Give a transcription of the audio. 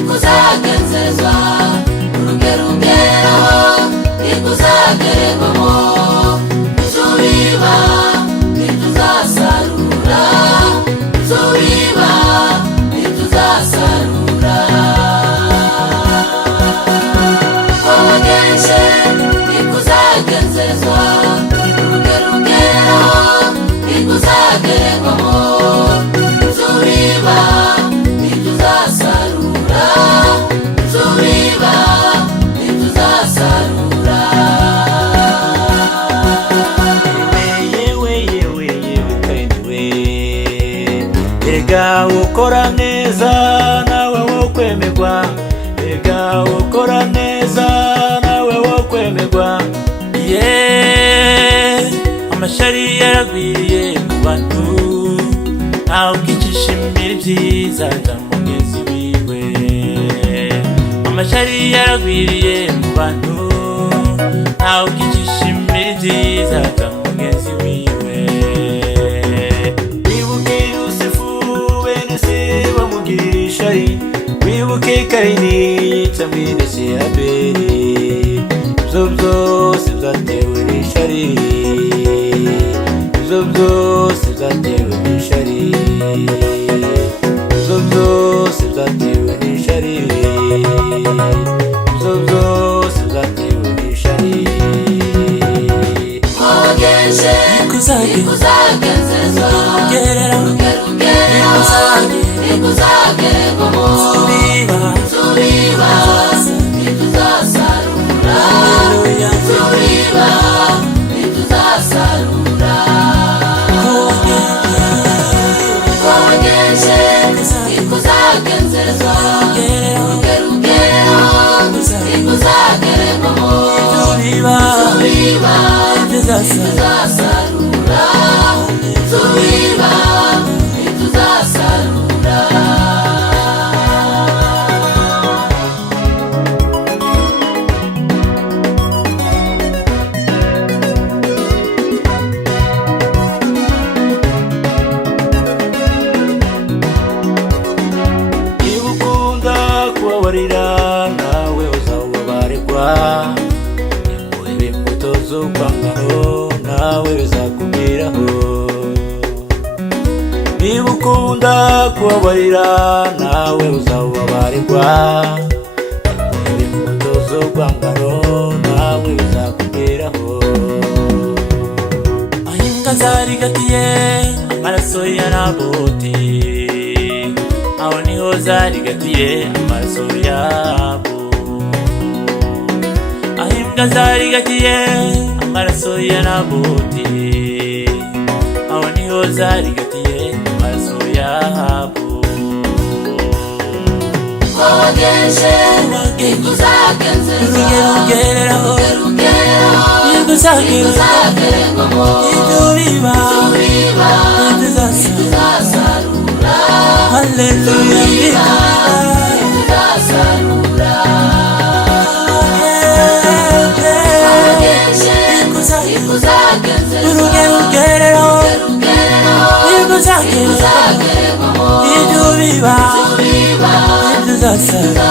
nikuzagenzerezwa urugero ugeraho nikuzagererwamo tubiba ntituzasarura tubiba ntituzasarura wabagenje nikuzagenzerezwa urugero ugeraho nikuzagererwamo tubiba Ega ukora neza nawe wo kwemerwa, ega ukora neza nawe wo kwemerwa. Amashari yaragwiriye mu bantu, ntawe ukicishimira ibyiza bya mugenzi wiwe. Amashari yaragwiriye mu bantu, ntawe ukicishimira ibyiza bya mugenzi wiwe. Wibuke Kayini yica mwene se Abeli, ibyo byose byatewe n'ishari, ibyo byose byatewe n'ishari, ibyo byose byatewe n'ishari, ibyo byose byatewe n'ishari. wabagenje nikuzagenzerezwa urugero nikuzagererwamo tubiba ntituzasarura tubiba ntituzasarura wabagenje nikuzagenzerezwa urugero nikuzagererwamo tubiba ntituzasarura tubiba ntituzasarura. Niba ukunda kubabarira nawe uzababarirwa, nimuhe imbuto z'urwangano nawe bizakugeraho. Niba ukunda kubabarira nawe uzababarirwa, nimuhe imbuto z'urwangano nawe bizakugeraho. Aho imbwa zarigatiye amaraso ya Naboti, aho niho zarigatiye amaraso yabo. Aho imbwa zarigatiye amaraso ya Naboti, aho niho zarigatiye amaraso yabo. wabagenje nikuzagenzerezwa urugero nikuzagererwamo tubiba ntituzasarura tubiba ntituzasarura. wabagenje nikuzagenzerezwa urugero nikuzagererwamo tubiba ntituzasarura